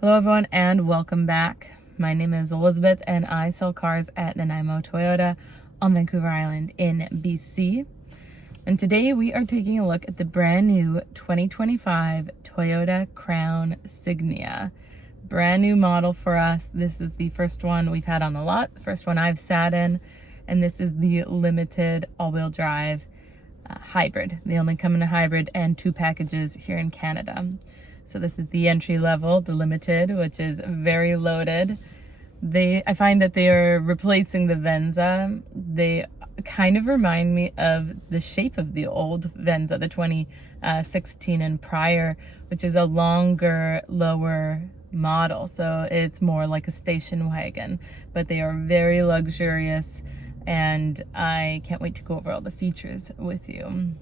Hello everyone and welcome back. My name is Elizabeth and I sell cars at Nanaimo Toyota on Vancouver Island in BC. And today we are taking a look at the brand new 2025 Toyota Crown Signia. Brand new model for us. This is the first one we've had on the lot, the first one I've sat in, and this is the limited all-wheel drive hybrid. They only come in a hybrid and 2 packages here in Canada. So this is the entry level, the limited, which is very loaded. I find that they are replacing the Venza. They kind of remind me of the shape of the old Venza, the 2016 and prior, which is a longer, lower model. So it's more like a station wagon, but they are very luxurious and I can't wait to go over all the features with you.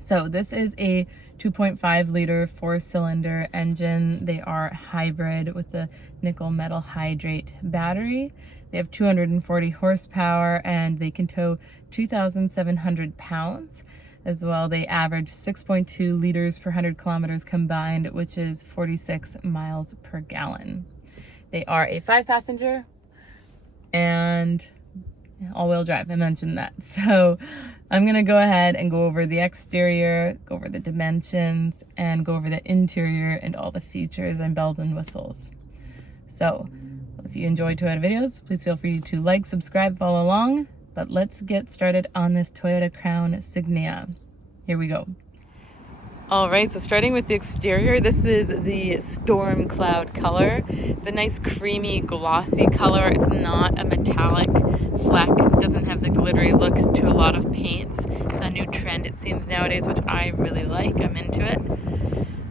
So this is a 2.5 liter 4-cylinder engine. They are hybrid with the nickel metal hydrate battery. They have 240 horsepower and they can tow 2,700 pounds. As well, they average 6.2 liters per 100 kilometers combined, which is 46 miles per gallon. They are a 5-passenger and all-wheel drive. I mentioned that. So I'm going to go ahead and go over the exterior, go over the dimensions, and go over the interior and all the features and bells and whistles. So if you enjoy Toyota videos, please feel free to like, subscribe, follow along. But let's get started on this Toyota Crown Signia. Here we go. All right, so starting with the exterior, this is the Storm Cloud color. It's a nice creamy glossy color. It's not a metallic fleck. It doesn't have the glittery look to a lot of paints. It's a new trend, it seems, nowadays, which I really like. I'm into it.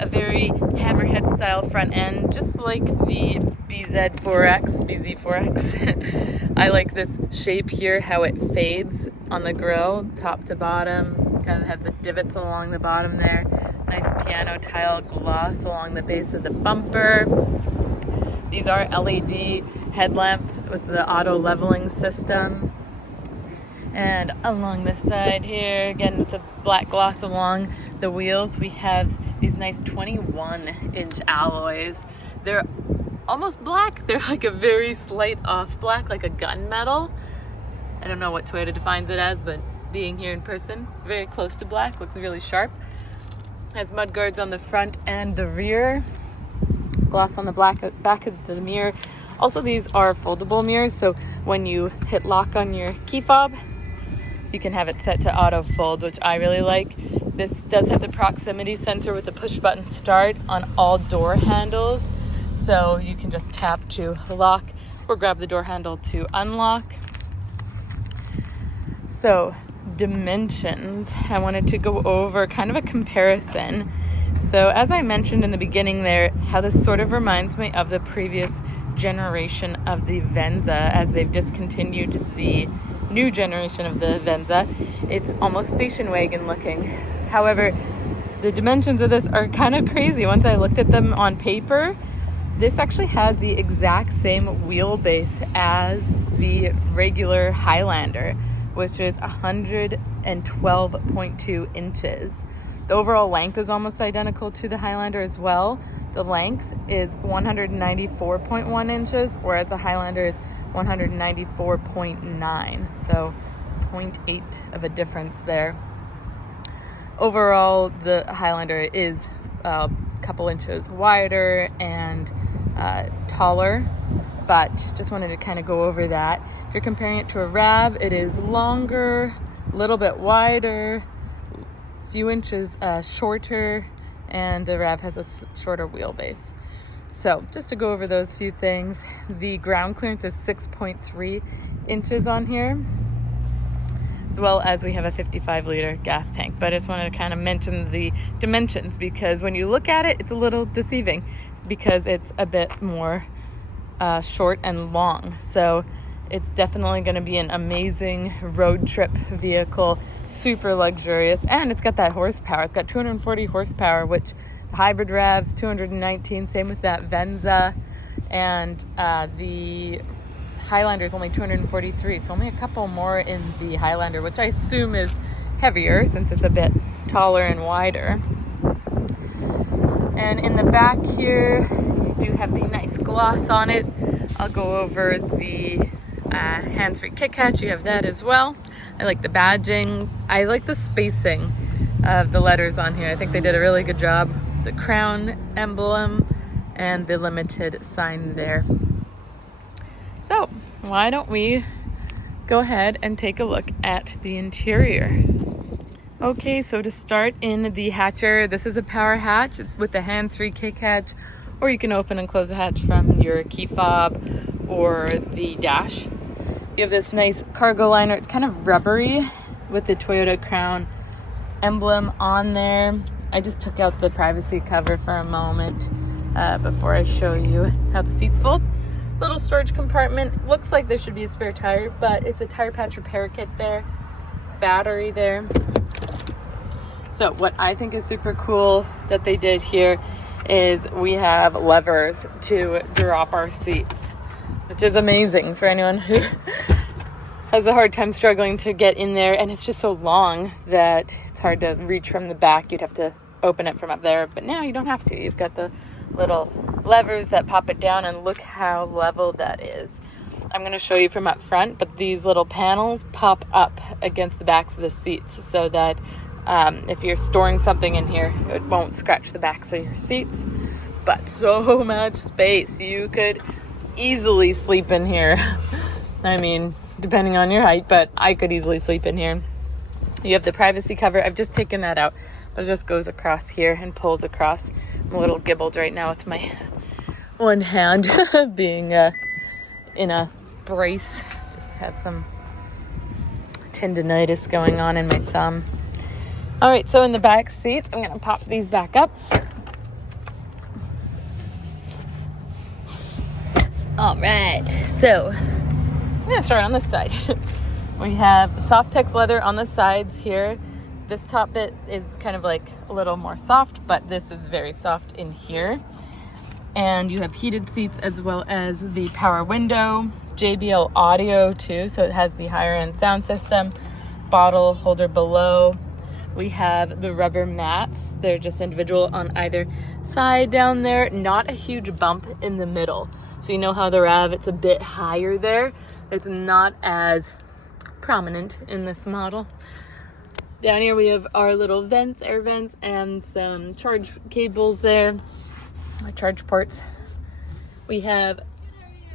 A very hammerhead style front end, just like the BZ4X. I like this shape here, how it fades on the grille, top to bottom. Kind of has the divots along the bottom there. Nice piano tile gloss along the base of the bumper. These are LED headlamps with the auto leveling system. And along the side here, again with the black gloss along the wheels, we have these nice 21-inch alloys. They're almost black. They're like a very slight off black, like a gunmetal. I don't know what Toyota defines it as, but being here in person, very close to black, looks really sharp. Has mud guards on the front and the rear. Gloss on the back of the mirror. Also, these are foldable mirrors, so when you hit lock on your key fob, you can have it set to auto fold, which I really like. This does have the proximity sensor with the push button start on all door handles, so you can just tap to lock or grab the door handle to unlock. So dimensions, I wanted to go over kind of a comparison. So as I mentioned in the beginning there, how this sort of reminds me of the previous generation of the Venza as they've discontinued the new generation of the Venza. It's almost station wagon looking. However, the dimensions of this are kind of crazy. Once I looked at them on paper, this actually has the exact same wheelbase as the regular Highlander, which is 112.2 inches. The overall length is almost identical to the Highlander as well. The length is 194.1 inches, whereas the Highlander is 194.9. So 0.8 of a difference there. Overall, the Highlander is a couple inches wider and taller, but just wanted to kind of go over that. If you're comparing it to a RAV, it is longer, a little bit wider, a few inches shorter, and the RAV has a shorter wheelbase. So just to go over those few things, the ground clearance is 6.3 inches on here, as well as we have a 55-liter gas tank. But I just wanted to kind of mention the dimensions because when you look at it, it's a little deceiving because it's a bit more short and long. So it's definitely going to be an amazing road trip vehicle, super luxurious, and it's got that horsepower. It's got 240 horsepower, which the hybrid RAVs 219, same with that Venza, and the Highlander is only 243, so only a couple more in the Highlander, which I assume is heavier since it's a bit taller and wider. And in the back here, you do have the nice gloss on it. I'll go over the hands-free kick hatch. You have that as well. I like the badging. I like the spacing of the letters on here. I think they did a really good job. The crown emblem and the limited sign there. So why don't we go ahead and take a look at the interior. Okay, so to start in the hatcher, this is a power hatch. It's with the hands-free kick hatch, or you can open and close the hatch from your key fob or the dash. You have this nice cargo liner. It's kind of rubbery with the Toyota Crown emblem on there. I just took out the privacy cover for a moment before I show you how the seats fold. Little storage compartment. Looks like there should be a spare tire, but it's a tire patch repair kit there. Battery there. So what I think is super cool that they did here is we have levers to drop our seats, which is amazing for anyone who has a hard time struggling to get in there. And it's just so long that it's hard to reach from the back. You'd have to open it from up there, but now you don't have to. You've got the little levers that pop it down, and look how level that is. I'm going to show you from up front, but these little panels pop up against the backs of the seats so that if you're storing something in here, it won't scratch the backs of your seats. But so much space. You could easily sleep in here. I mean, depending on your height, but I could easily sleep in here. You have the privacy cover. I've just taken that out, but it just goes across here and pulls across. I'm a little gibbled right now with my one hand being in a brace. Just have some tendinitis going on in my thumb. All right, so in the back seats, I'm going to pop these back up. All right, so I'm going to start on this side. We have Softex leather on the sides here. This top bit is kind of like a little more soft, but this is very soft in here. And you have heated seats as well as the power window, JBL audio too, so it has the higher end sound system, bottle holder below. We have the rubber mats. They're just individual on either side down there. Not a huge bump in the middle. So you know how the RAV, it's a bit higher there. It's not as prominent in this model. Down here we have our little vents, air vents, and some charge cables there, charge ports. We have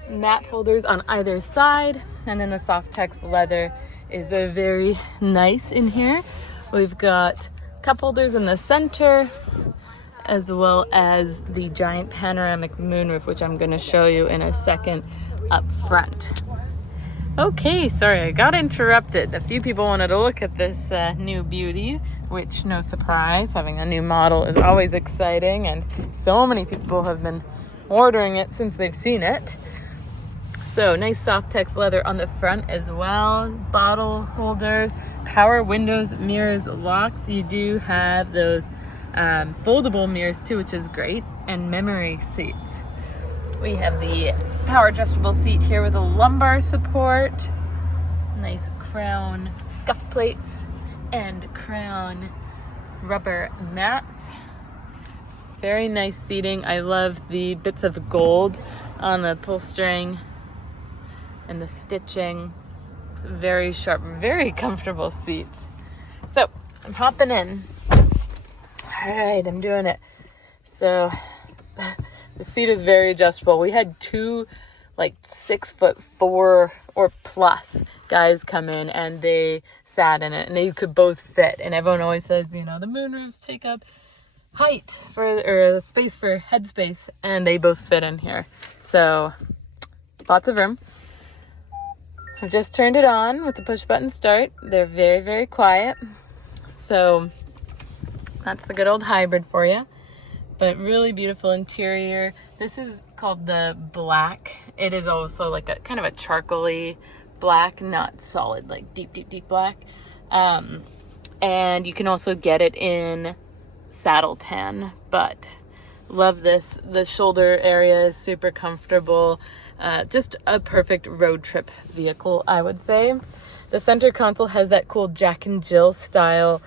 map holders on either side, and then the Softex leather is a very nice in here. We've got cup holders in the center, as well as the giant panoramic moonroof, which I'm going to show you in a second up front. Okay, sorry, I got interrupted. A few people wanted to look at this new beauty, which, no surprise, having a new model is always exciting, and so many people have been ordering it since they've seen it. So nice Softex leather on the front as well. Bottle holders, power windows, mirrors, locks. You do have those foldable mirrors too, which is great, and memory seats. We have the power adjustable seat here with a lumbar support. Nice crown scuff plates and crown rubber mats. Very nice seating. I love the bits of gold on the pull string and the stitching. It's very sharp, very comfortable seats. So I'm hopping in. All right, I'm doing it. So the seat is very adjustable. We had two like 6'4" or plus guys come in, and they sat in it, and they could both fit. And everyone always says, you know, the moonroofs take up height or space for head space, and they both fit in here. So lots of room. I've just turned it on with the push button start. They're very, very quiet. So that's the good old hybrid for you. But really beautiful interior. This is called the black. It is also like a kind of a charcoaly black, not solid, like deep black. And you can also get it in saddle tan, but love this. The shoulder area is super comfortable. Just a perfect road trip vehicle, I would say. The center console has that cool Jack and Jill style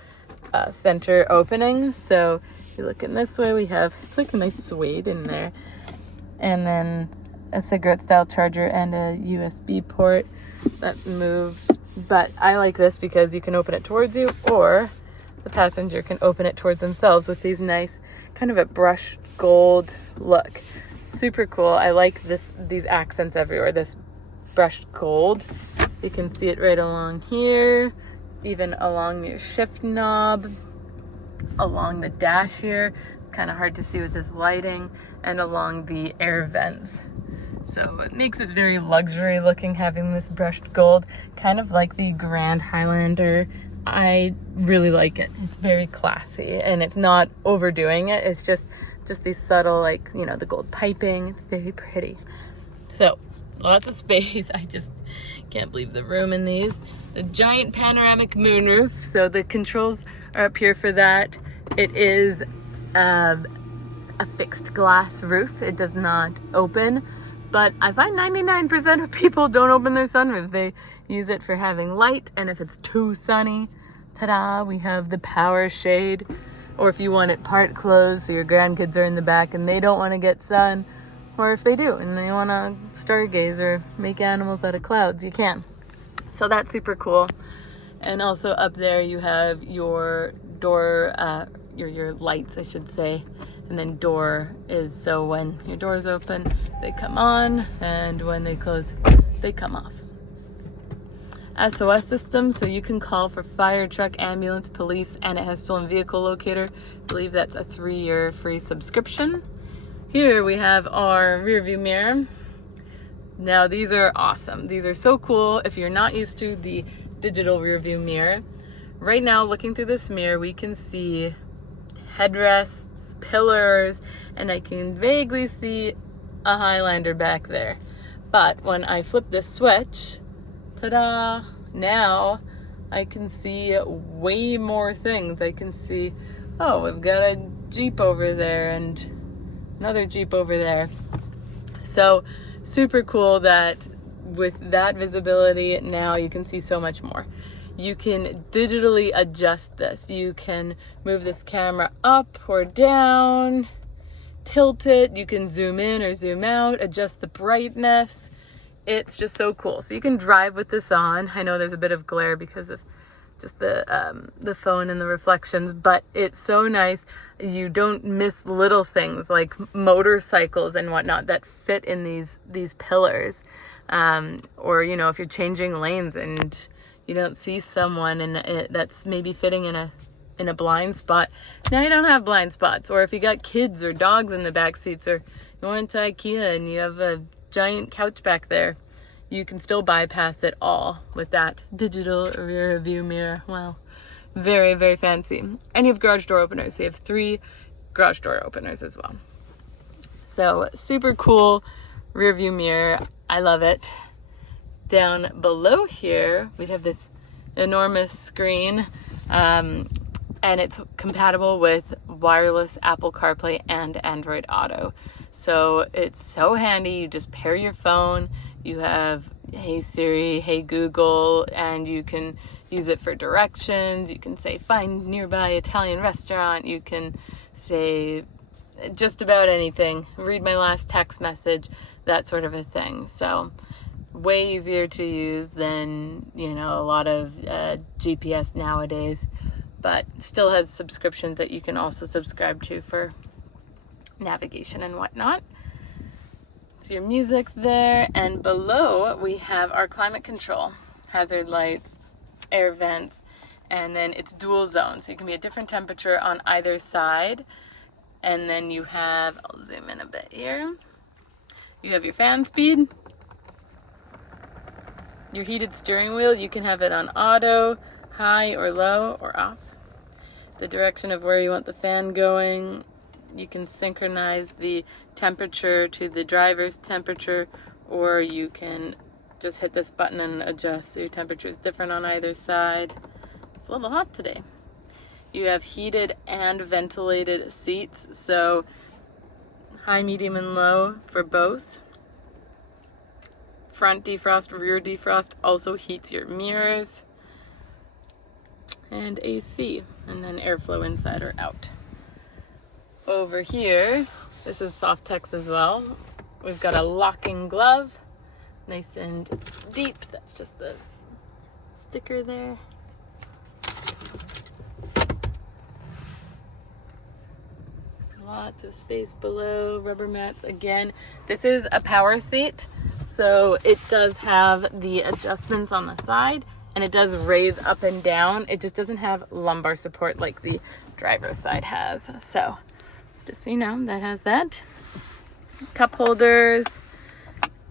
center opening. So if you look in this way, we have, it's like a nice suede in there. and then a cigarette style charger and a USB port that moves. But I like this because you can open it towards you, or the passenger can open it towards themselves with these nice kind of a brushed gold look. Super cool. I like these accents everywhere. This brushed gold. You can see it right along here, even along your shift knob, along the dash here. It's kind of hard to see with this lighting, and along the air vents. So it makes it very luxury looking, having this brushed gold, kind of like the Grand Highlander. I really like it. It's very classy, and it's not overdoing it. It's just these subtle, like, you know, the gold piping. It's very pretty. So lots of space. I just can't believe the room in these. The giant panoramic moonroof. So the controls are up here for that. It is a fixed glass roof. It does not open. But I find 99% of people don't open their sunroofs. They use it for having light, and if it's too sunny, ta-da, we have the power shade. Or if you want it part closed so your grandkids are in the back and they don't want to get sun, or if they do and they want to stargaze or make animals out of clouds, you can. So that's super cool. And also up there you have your door, your lights, I should say. And then door is so when your doors open, they come on, and when they close, they come off. SOS system, so you can call for fire truck, ambulance, police, and it has stolen vehicle locator. I believe that's a 3-year free subscription. Here we have our rear view mirror. Now these are awesome. These are so cool if you're not used to the digital rear view mirror. Right now, looking through this mirror, we can see headrests, pillars, and I can vaguely see a Highlander back there. But when I flip this switch, ta-da, now I can see way more things. I can see, oh, we've got a Jeep over there and another Jeep over there. So super cool that with that visibility, now you can see so much more. You can digitally adjust this. You can move this camera up or down, tilt it. You can zoom in or zoom out, adjust the brightness. It's just so cool. So you can drive with this on. I know there's a bit of glare because of just the phone and the reflections, but it's so nice. You don't miss little things like motorcycles and whatnot that fit in these pillars. Or, you know, if you're changing lanes and you don't see someone and that's maybe fitting in a blind spot. Now you don't have blind spots. Or if you got kids or dogs in the back seats, or you went to IKEA and you have a giant couch back there, you can still bypass it all with that digital rear view mirror. Wow, very, very fancy. And you have garage door openers. So you have 3 garage door openers as well. So super cool rear view mirror. I love it. Down below here, we have this enormous screen, and it's compatible with wireless Apple CarPlay and Android Auto. So it's so handy. You just pair your phone. You have Hey Siri, Hey Google, and you can use it for directions. You can say, find nearby Italian restaurant. You can say just about anything. Read my last text message, that sort of a thing. So way easier to use than, you know, a lot of GPS nowadays, but still has subscriptions that you can also subscribe to for navigation and whatnot. So your music there, and below we have our climate control, hazard lights, air vents, and then it's dual zone, so you can be a different temperature on either side. And then you have, I'll zoom in a bit here, you have your fan speed, your heated steering wheel. You can have it on auto, high or low, or off. The direction of where you want the fan going. You can synchronize the temperature to the driver's temperature, or you can just hit this button and adjust so your temperature is different on either side. It's a little hot today. You have heated and ventilated seats, so high, medium, and low for both. Front defrost, rear defrost also heats your mirrors. And AC, and then airflow inside or out. Over here, this is soft text as well. We've got a locking glove, nice and deep. That's just the sticker there. Lots of space below, rubber mats. Again, this is a power seat, so it does have the adjustments on the side, and it does raise up and down. It just doesn't have lumbar support like the driver's side has. So just so you know, that has that. Cup holders.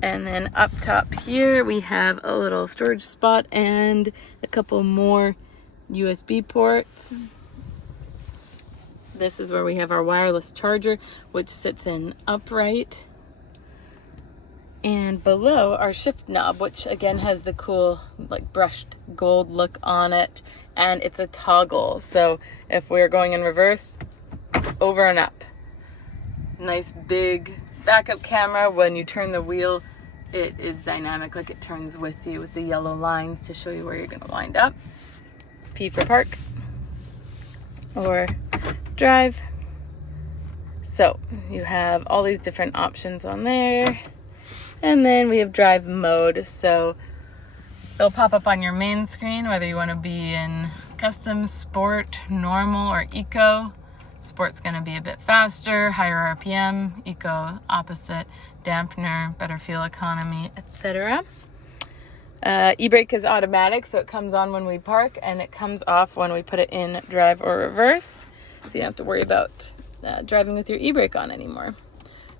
And then up top here, we have a little storage spot and a couple more USB ports. This is where we have our wireless charger, which sits in upright. And below, our shift knob, which again has the cool like brushed gold look on it. And it's a toggle. So if we're going in reverse, over and up. Nice big backup camera. When you turn the wheel, it is dynamic, like it turns with you with the yellow lines to show you where you're gonna wind up. P for park or drive. So you have all these different options on there. And then we have drive mode. So it'll pop up on your main screen, whether you want to be in custom, sport, normal, or eco. Sport's going to be a bit faster, higher RPM, eco opposite, dampener, better fuel economy, etc. E-brake is automatic, so it comes on when we park and it comes off when we put it in drive or reverse. So you don't have to worry about driving with your e-brake on anymore.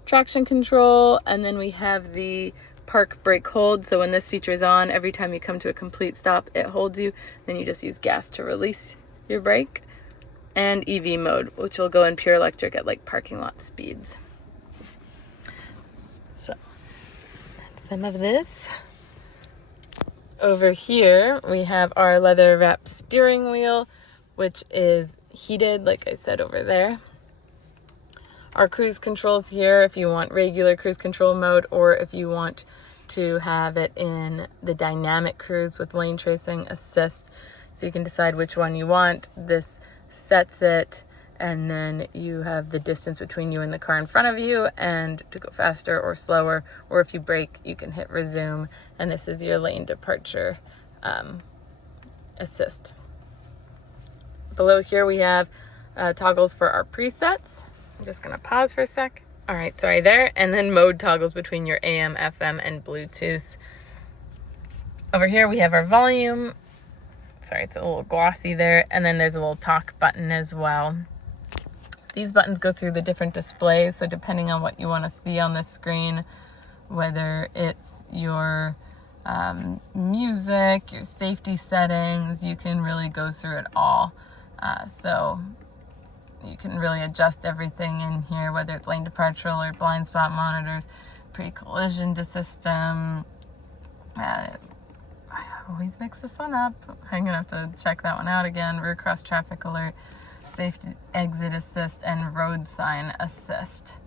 Traction control, and then we have the park brake hold. So when this feature is on, every time you come to a complete stop, it holds you. Then you just use gas to release your brake. And EV mode, which will go in pure electric at like parking lot speeds. So that's some of this. Over here, we have our leather wrapped steering wheel, which is heated, like I said over there. Our cruise controls here, if you want regular cruise control mode, or if you want to have it in the dynamic cruise with lane tracing assist. So you can decide which one you want. This sets it, and then you have the distance between you and the car in front of you, and to go faster or slower, or if you brake, you can hit resume, and this is your lane departure assist. Below here we have toggles for our presets. I'm just gonna pause for a sec. All right, sorry there. And then mode toggles between your AM, FM, and Bluetooth. Over here we have our volume. Sorry, it's a little glossy there. And then there's a little talk button as well. These buttons go through the different displays. So depending on what you want to see on the screen, whether it's your music, your safety settings, you can really go through it all. So you can really adjust everything in here, whether it's lane departure or blind spot monitors, pre-collision system. I always mix this one up. I'm gonna have to check that one out again. Rear cross traffic alert, safety exit assist, and road sign assist.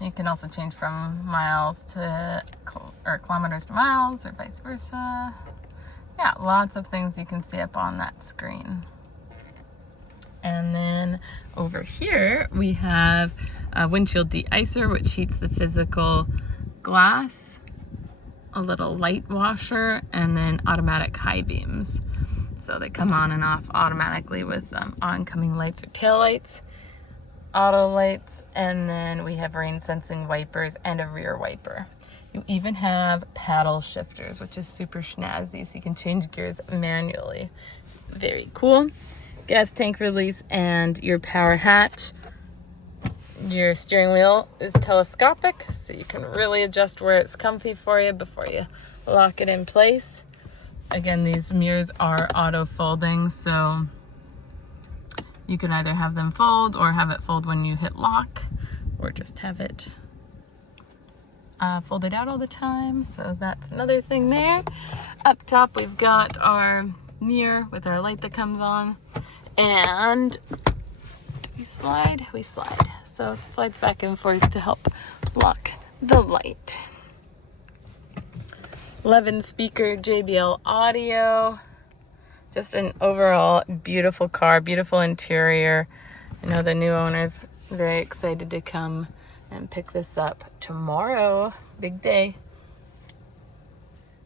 You can also change from miles to, or kilometers to miles, or vice versa. Yeah, lots of things you can see up on that screen. And then over here, we have a windshield de-icer, which heats the physical glass, a little light washer, and then automatic high beams. So they come on and off automatically with oncoming lights or tail lights, auto lights, and then we have rain sensing wipers and a rear wiper. You even have paddle shifters, which is super snazzy, so you can change gears manually. It's very cool. Gas tank release and your power hatch. Your steering wheel is telescopic, so you can really adjust where it's comfy for you before you lock it in place. Again, these mirrors are auto folding, so you can either have them fold or have it fold when you hit lock, or just have it folded out all the time. So that's another thing there. Up top, we've got our mirror with our light that comes on, and do we slide? We slide. So it slides back and forth to help lock the light. 11 speaker JBL audio. Just an overall beautiful car, beautiful interior. I know the new owner's very excited to come and pick this up tomorrow. Big day.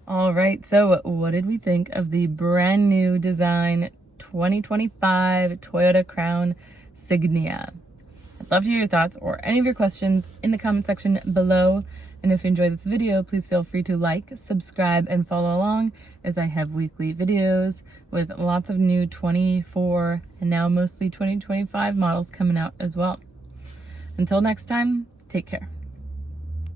All right, so what did we think of the brand new design 2025 Toyota Crown Signia? I'd love to hear your thoughts or any of your questions in the comment section below. And if you enjoyed this video, please feel free to like, subscribe, and follow along as I have weekly videos with lots of new 24 and now mostly 2025 models coming out as well. Until next time, take care.